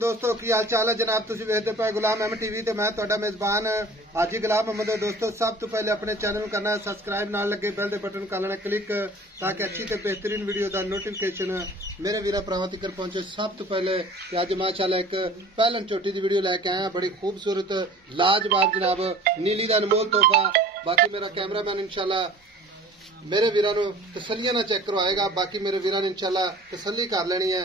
दोस्तों की हाल चाल है जनाब तुसीं वेखदे पे गुलाम अहमद टीवी ते मैं तुहाडा मेजबान हाजी गुलाम मोहम्मद। दोस्तों सब तो पहले अपने चैनल को करना है सबसक्राइब, नाल लगे बेल दे बटन कर लेना क्लिक ताकि अच्छी ते बेहतरीन वीडियो का नोटिफिकेशन मेरे वीरा भरावां तक पहुंचे। सब तो पहले अज माशाअल्लाह एक पहलन चोटी की वीडियो लैके आया, बड़ी खूबसूरत लाजवाब जनाब नीली का अनमोल तोहफा। बाकी मेरा कैमरामैन इंशाल्लाह मेरे वीरां नूं तसल्लियां ना चेक करवाएगा, बाकी मेरे वीरां ने इंशाल्लाह तसल्ली कर लेनी है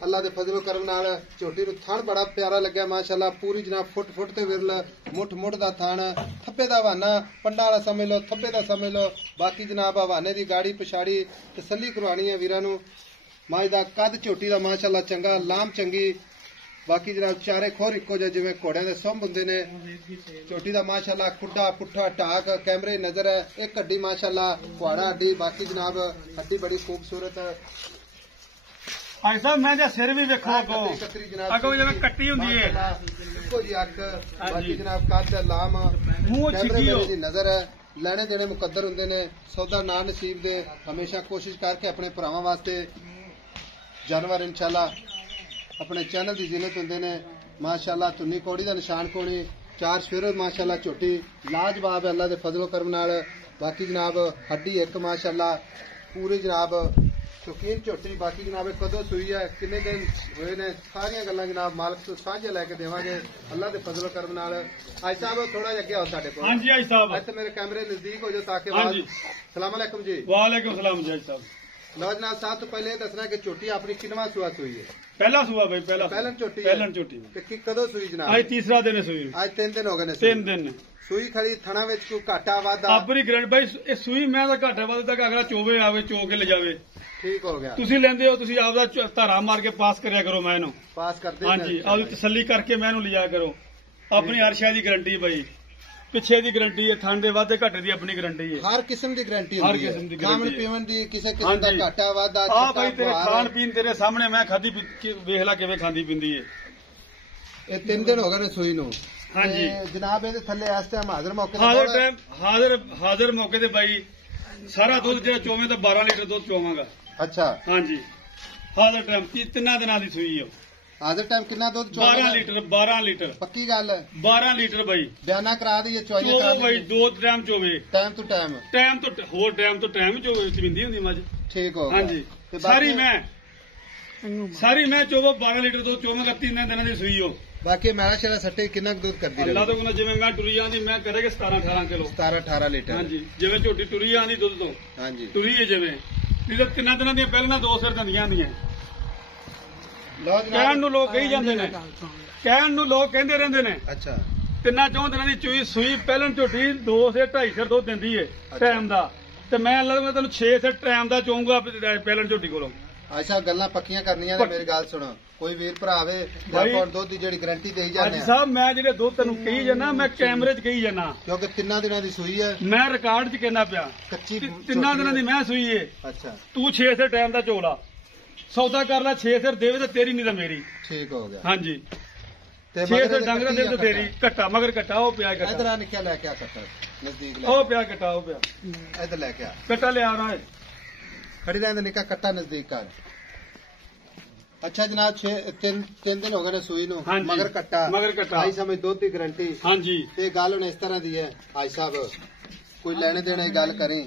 अल्लाह दे फजलो करम नाल। झोटी नूं थण बड़ा प्यारा लग्या माशाअल्लाह, पूरी जनाब फुट ते विरल मुठ दा थण, थप्पे दा हवाना, पंडा वाला समझ लो, थप्पे दा समझ लो। बाकी जनाब हवाने दी गाड़ी पिछाड़ी तसल्ली करवानी है वीरां नूं। मां दा कद झोटी दा माशाअल्लाह चंगा, लाम चंगी। बाकी जनाब चारे खोर इको जिहे जिवें घोड़े दे सुंभ हुंदे ने। झोटी दा माशाअल्लाह खुड्डा पुट्ठा टाक कैमरे नजर है, एक हड्डी माशाअल्लाह कुआड़ा हड्डी। बाकी जनाब हड्डी बड़ी खूबसूरत भाई साहब मैं सिर भी वेखो अगो जिवें कट्टी हुंदी है, इको जी अख। बाकी जनाब कद लाम कैमरे मेरे दी नजर है। लेने देने मुकद्दर हुंदे ने, सौदा ना नसीब दे। हमेशा कोशिश करके अपने भरावां वास्ते जानवर इंशाल्लाह अपने चैनल की जिनत होंदे ने। माशाअल्लाह तुन्नी कौड़ी का निशान कोणी, चार सवेरे माशाअल्लाह झोटी लाजवाब है अल्लाह के फजलो करम नाल। बाकी जनाब हड्डी एक माशाअल्लाह पूरी जनाब शौकीन झोटी। बाकी जनाब कदों सूई है, किन्ने दिन होए ने, सारियां गल्लां जनाब मालक तो साझे लैके देवांगे अल्लाह के फजलो करम नाल। आज साहब थोड़ा जिहा अगे आओ साडे कोल। हां जी आज साहब इत्थे मेरे कैमरे नजदीक हो जाओ ताकि हां जी। सलाम अलैकुम जी। वालेकुम सलाम जी साहब। लो जनाब साहब तो पहले दसना कि झोटी अपनी किनवा सुआ सूई है? पहला सुआ भाई, पहला पहलन झोटी पहलन झोटी ते कदों सूई जनाब? आज तीसरा दिन है सूई। आज 3 दिन हो गए ने 3 दिन सूई खड़ी। थना विच कोई घाटा वाधा ਆਪਣੀ ਗਰੰਟ ਭਾਈ ਇਹ ਸੂਈ ਮੈਂ ਤਾਂ ਘਾਟਾ ਵੱਧ ਤੱਕ ਅਗਲਾ ਚੋਵੇ ਆਵੇ ਚੋ ਕੇ ਲੈ ਜਾਵੇ। ठीक हो गया। ਤੁਸੀਂ ਲੈਂਦੇ ਹੋ, ਤੁਸੀਂ ਆਪਦਾ ਧਾਰਾ ਮਾਰ ਕੇ ਪਾਸ ਕਰਿਆ ਕਰੋ ਮੈਂ ਇਹਨੂੰ। पास कर दे। ਹਾਂਜੀ ਆਪਦੀ ਤਸੱਲੀ ਕਰਕੇ ਮੈਂ ਇਹਨੂੰ ਲਿਆ ਕਰੋ। ਆਪਣੀ ਹਰ ਸ਼ੈ ਦੀ ਗਰੰਟੀ ਭਾਈ, ਪਿੱਛੇ ਦੀ ਗਰੰਟੀ ਹੈ, ਥਣ ਦੇ ਵਾਧੇ ਘਾਟੇ ਦੀ ਆਪਣੀ ਗਰੰਟੀ ਹੈ। हर किस्म की गारंटी हर किस्म दी गारंटी खाण है। पीवन दी किसी किस्म का घाटा वाधा ਆ ਭਾਈ ਤੇਰੇ ਖਾਣ ਪੀਣ ਤੇਰੇ ਸਾਹਮਣੇ ਮੈਂ ਖਾਦੀ ਵੇਖ ਲੈ ਕਿਵੇਂ ਖਾਂਦੀ ਪਿੰਦੀ ਹੈ। ये 3 दिन हो गए ने सूई नु। हाँ जी। जनाब ये थले इस टाइम हाजिर मौके ਹਾਜ਼ਰ ਟਾਈਮ ਹਾਜ਼ਰ ਮੌਕੇ ਤੇ ਬਾਈ ਸਾਰਾ ਦੁੱਧ ਜਿਹੜਾ ਚੋਵੇਂ ਤਾਂ 12 ਲੀਟਰ ਦੁੱਧ ਚੋਵਾਂਗਾ। अच्छा ਹਾਂਜੀ ਹਾਜ਼ਰ ਟਾਈਮ 3 ਦਿਨਾਂ ਦੀ ਸੂਈ ਹੈ। हाजिर टाइम कितना दूध 12 ਲੀਟਰ पक्की गल है। 12 ਲੀਟਰ ਬਾਈ बयाना करा दी चौजे ਚੋ करा ਬਾਈ दी 2 ਟਾਈਮ ਚੋਵੇ, टाइम टू टाइम ਟਾਈਮ ਤੋਂ ਹੋਰ ਟਾਈਮ ਤੋਂ ਟਾਈਮ ਚੋਵੇ ਚਵਿੰਦੀ ਹੁੰਦੀ ਮੱਝ। ठीक हो गया। ਹਾਂਜੀ ते बाकी- ਸਾਰੀ ਮੈਂ ਚੋਵੋ 12 ਲੀਟਰ ਦੁੱਧ ਚੋਵਾਂਗਾ। 3 ਦਿਨਾਂ ਦੀ ਸੂਈ ਹੋ। बाकी मेरा शेरा सट्टे कितना दूध कर दी ਅੱਲਾ ਤੋਂ ਕਹਿੰਦਾ ਜਿਵੇਂ ਮੈਂ ਟੁਰੀ ਜਾਂਦੀ ਮੈਂ ਕਰੇਗਾ 17-18 ਕਿਲੋ। 17-18 लीटर। ਹਾਂਜੀ ਜਿਵੇਂ ਝੋਟੀ ਟੁਰੀ ਜਾਂਦੀ ਦੁੱਧ ਤੋਂ हाँ जी। ਟੁਰੀ ਹੈ ਜਿਵੇਂ ਨਹੀਂ ਤਾਂ 3 ਦਿਨਾਂ ਦੀਆਂ ਪਹਿਲਾਂ 2 ਸਿਰ ਦੰਦੀਆਂ ਹੁੰਦੀਆਂ। लो ਕਹਿਣ ਨੂੰ ਲੋਕ ਕਹੀ ਜਾਂਦੇ ਨੇ, ਕਹਿਣ ਨੂੰ ਲੋਕ ਕਹਿੰਦੇ ਰਹਿੰਦੇ ਨੇ। अच्छा 3-4 ਦਿਨਾਂ ਦੀ ਚੂਈ ਸੂਈ ਪਹਿਲਾਂ ਝੋਟੀ 2 ਸੇ 2.5 ਸਿਰ ਦੁੱਧ ਦਿੰਦੀ ਏ ਟਾਈਮ ਦਾ, ਤੇ ਮੈਂ ਅੱਲਾ ਤੋਂ ਤੈਨੂੰ 6 ਸਿਰ ਟਾਈਮ ਦਾ ਚੋਊਂਗਾ ਪਹਿਲਾਂ ਝੋਟੀ ਕੋਲੋਂ। अच्छा गल्लां पक्कियां करनियां ने। मेरी गल सुनो, कोई वीर भरा आवे और दुध की जेहड़ी गारंटी देई ਅੱਜ जाने ਸਾਹਿਬ ਮੈਂ ਜਿਹੜੇ ਦੁੱਧ ਤੈਨੂੰ ਕਹੀ ਜਾਣਾ, ਮੈਂ ਕੈਮਰੇ 'ਚ ਕਹੀ ਜਾਣਾ, क्योंकि 3 दिनों की सूई है, ਮੈਂ ਰਿਕਾਰਡ 'ਚ ਕਹਿਣਾ ਪਿਆ। कच्ची 3 ਦਿਨਾਂ ਦੀ ਮੈਂ ਸੂਈ ਏ, अच्छा ਤੂੰ 6 ਸਿਰ ਟਾਈਮ ਦਾ ਚੋਲਾ ਸੌਦਾ ਕਰ ਲੈ। 6 ਸਿਰ ਦੇਵੇ ਤਾਂ ਤੇਰੀ ਨਹੀਂ ਤਾਂ ਮੇਰੀ। ठीक हो गया। ਹਾਂਜੀ ते 6 मगर ਸਿਰ ਡੰਗਰਾ ਦੇ ਤਾਂ ਤੇਰੀ। ਘੱਟਾ ਮਗਰ ਘੱਟਾ ਉਹ ਪਿਆ इधर ਘੱਟਾ, आ निकल लेके आ कट्टा नजदीक ले, ਉਹ ਪਿਆ घੱਟਾ, ਉਹ ਪਿਆ इधर लेके आ ਘੱਟਾ लिया रहा है। खड़ी रहने निका कट्टा नजदीक कर। अच्छा जनाब 3 दिन हो गए ने सूई नु, हाँ जी। मगर कट्टा मगर कट्टा। आई समझ दुध की गारंटी। ਹਾਂਜੀ ते गल हुन इस तरह दी है भाई साहब, कोई लेने देने की गल करी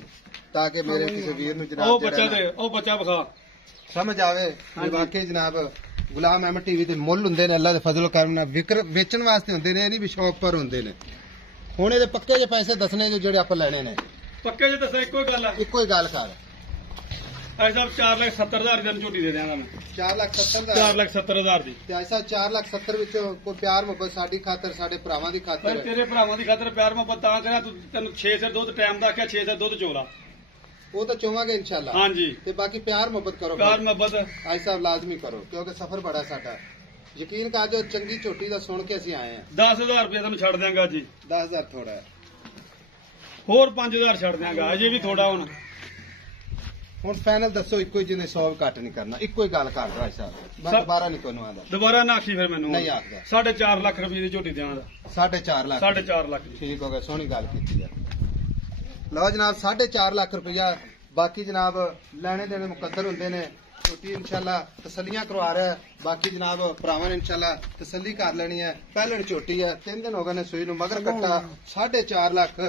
ताकि मेरे किसी वीर नु ਉਹ जनाब ਬੱਚਾ जेहड़ा ਦੇ ना ਉਹ ਬੱਚਾ ਵਿਖਾ। समझ आवे हाँ कि जी। वाकई जनाब गुलाम अहमद टीवी दे मुੱਲ ਹੁੰਦੇ ਨੇ अल्लाह दे फजलो करम नाल ਵੇਚਣ ਵਾਸਤੇ ਹੁੰਦੇ ਨੇ, ਇਹ ਨਹੀਂ ਵੀ ਸ਼ੌਕ ਪਰ ਹੁੰਦੇ ਨੇ। ਹੁਣ ਇਹਦੇ ਪੱਕੇ ਜਿਹੇ ਪੈਸੇ ਦੱਸਣੇ ਜੋ ਜਿਹੜੇ ਆਪਾਂ ਲੈਣੇ ਨੇ। ਪੱਕੇ ਜੇ ਦੱਸਿਆ ਇੱਕੋ ਹੀ ਗੱਲ ਆ। ਇੱਕੋ ਹੀ ਗੱਲ ਕਰ। ਐ ਸਾਹਿਬ 4,70,000 ਦੀ ਝੋਟੀ ਦੇ ਦਿਆਂਗਾ ਮੈਂ। 4,70,000 4,70,000 ਦੀ। ਤੇ ਐਸਾ 4,70,000 ਵਿੱਚੋਂ ਕੋਈ ਪਿਆਰ ਮੁਹੱਬਤ ਸਾਡੀ ਖਾਤਰ, ਸਾਡੇ ਭਰਾਵਾਂ ਦੀ ਪਰ ਖਾਤਰ ਤੇਰੇ ਭਰਾਵਾਂ ਦੀ ਖਾਤਰ ਪਿਆਰ ਮੁਹੱਬਤ ਤਾਂ ਕਰਿਆ, ਤੂੰ ਤੈਨੂੰ 6 ਸਿਰ ਦੁੱਧ ਟਾਈਮ ਦਾ ਆਖਿਆ, 6 ਸਿਰ ਦੁੱਧ ਚੋਲਾ। ਉਹ ਤਾਂ ਚਾਹਾਂਗੇ ਇਨਸ਼ਾਅੱਲਾ। ਹਾਂਜੀ ਤੇ ਬਾਕੀ ਪਿਆਰ ਮੁਹੱਬਤ ਕਰੋ, ਪਿਆਰ ਮੁਹੱਬਤ ਆਈ ਸਾਹਿਬ ਲਾਜ਼ਮੀ ਕਰੋ, ਕਿਉਂਕਿ ਸਫ਼ਰ ਬੜਾ ਸਾਡਾ। ਯਕੀਨ ਕਰ ਜੋ ਚੰਗੀ ਝੋਟੀ ਦਾ ਸੁਣ ਕੇ ਅਸੀਂ ਆਏ ਆ। 10,000 ਰੁਪਏ ਤੈਨੂੰ ਛੱਡ ਦਿਆਂਗਾ ਜੀ। 10,000 ਥੋੜਾ ਹੈ, ਹੋਰ 5,000 ਛੱਡ ਦਿਆਂਗਾ, ਅਜੇ ਵੀ ਥੋੜਾ। ਹੁਣ ਫਾਈਨਲ ਦੱਸੋ, ਇੱਕੋ ਹੀ ਜਿਹਨੇ 100 ਘੱਟ ਨਹੀਂ ਕਰਨਾ, ਇੱਕੋ ਹੀ ਗੱਲ ਕਰ ਭਾਈ ਸਾਹਿਬ। ਮੈਂ ਦੁਬਾਰਾ ਨਹੀਂ ਕੋਈ ਆਂਦਾ, ਦੁਬਾਰਾ ਨਾ ਆਖੀ ਫਿਰ ਮੈਨੂੰ। ਨਹੀਂ ਆਖਦਾ। 4.5 ਲੱਖ ਰੁਪਏ ਦੀ ਝੋਟੀ ਦਿਆਂਗਾ। 4.5 ਲੱਖ। 4.5 ਲੱਖ ਦੀ। ਠੀਕ ਹੋ ਗਿਆ, ਸੋਹਣੀ ਗੱਲ ਕੀਤੀ ਹੈ। ਲਓ ਜਨਾਬ 4.5 ਲੱਖ ਰੁਪਇਆ। ਬਾਕੀ ਜਨਾਬ ਲੈਣੇ ਦੇਣੇ ਮੁਕੱਦਰ ਹੁੰਦੇ ਨੇ। ਝੋਟੀ ਇਨਸ਼ਾਅੱਲਾ ਤਸੱਲੀਆਂ ਕਰਵਾ ਰਿਹਾ ਹੈ। ਬਾਕੀ ਜਨਾਬ ਭਰਾਵਾਂ ਨੇ ਇਨਸ਼ਾਅੱਲਾ ਤਸੱਲੀ ਕਰ ਲੈਣੀ ਹੈ। ਪਹਿਲਣ ਝੋਟੀ ਹੈ, 3 ਦਿਨ ਹੋ ਗਏ ਨੇ ਸੂਈ ਨੂੰ, ਮਗਰ ਕੱਟਾ 4.5 ਲੱਖ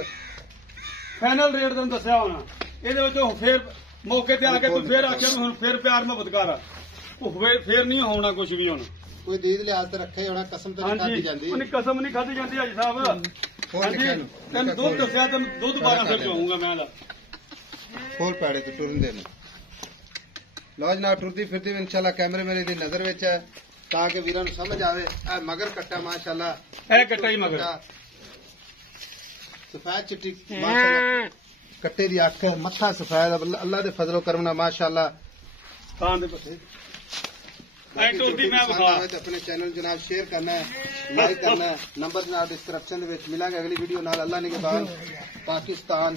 ਫਾਈਨਲ ਰੇਟ ਤੁਹਾਨੂੰ ਦੱਸਿਆ ਹੋਣਾ। ਇਹਦੇ ਵਿੱਚ ਹੁਣ ਫੇਰ ਮੌਕੇ ਤੇ ਆ ਕੇ ਤੂੰ ਫੇਰ ਆਖਿਆ ਵੀ ਹੁਣ ਫੇਰ ਪਿਆਰ ਮੁਹੱਬਤ ਕਰ, ਉਹ ਫੇਰ ਨਹੀਂ ਹੋਣਾ ਕੁਝ ਵੀ ਹੁਣ। ਕੋਈ ਦੀਦ ਲਿਆਜ਼ ਤੇ ਰੱਖੇ ਹੋਣਾ, ਕਸਮ ਤੇ ਨਹੀਂ ਖਾਧੀ ਜਾਂਦੀ। ਉਹਨੇ ਕਸਮ ਨਹੀਂ ਖਾਧੀ ਜਾਂਦੀ ਹਾਜੀ ਸਾਹਿਬ। ਹੋਰ ਲਿਖਿਆ ਹਾਂਜੀ ਤੈਨੂੰ ਦੁੱਧ ਦੱਸਿਆ, ਤੈਨੂੰ ਦੁੱਧ 12 ਸਿਰ ਚੋਊਂਗਾ ਮੈਂ ਦਾ। ਹੋਰ ਪੈੜੇ ਤੇ ਟੁਰਨ ਦੇ ਨੇ। ਲਓ ਜਨਾਬ ਟੁਰਦੀ ਫਿਰਦੀ ਵੀ ਇਨਸ਼ਾਅੱਲਾ ਕੈਮਰੇ ਮੇਰੇ ਦੀ ਨਜ਼ਰ ਵਿੱਚ ਹੈ ਤਾਂ ਕਿ ਵੀਰਾਂ ਨੂੰ ਸਮਝ ਆਵੇ। ਇਹ ਮਗਰ ਕੱਟਾ ਮਾਸ਼ਾਅੱਲਾ, ਇਹ ਕੱਟਾ ਹੀ ਮਗਰ ਸਫੈਦ ਚਿੱਟੀ ਮਾਸ਼ਾਅੱਲਾ, ਕੱਟੇ ਦੀ ਅੱਖ, ਮੱਥਾ ਸਫੈਦ, ਅੱਲਾ ਦੇ ਫਜ਼ਲੋ ਕਰਮ ਨਾਲ ਮਾਸ਼ਾਅੱਲਾ। ਖਾਂ ਦੇ ਪੱਤੇ ਐ ਟੁਰਦੀ ਮੈਂ ਵਿਖਾ। ਆਪਣੇ ਚੈਨਲ ਜਨਾਬ ਸ਼ੇਅਰ ਕਰਨਾ ਹੈ, ਲਾਈਕ ਕਰਨਾ ਹੈ। ਨੰਬਰ ਜਨਾਬ ਡਿਸਕ੍ਰਿਪਸ਼ਨ ਦੇ ਵਿੱਚ ਮਿਲਾਂਗੇ ਅਗਲੀ ਵੀਡੀਓ ਨਾਲ। ਅੱਲਾ ਨਿਗਹਿਬਾਨ। ਪਾਕਿਸਤਾਨ।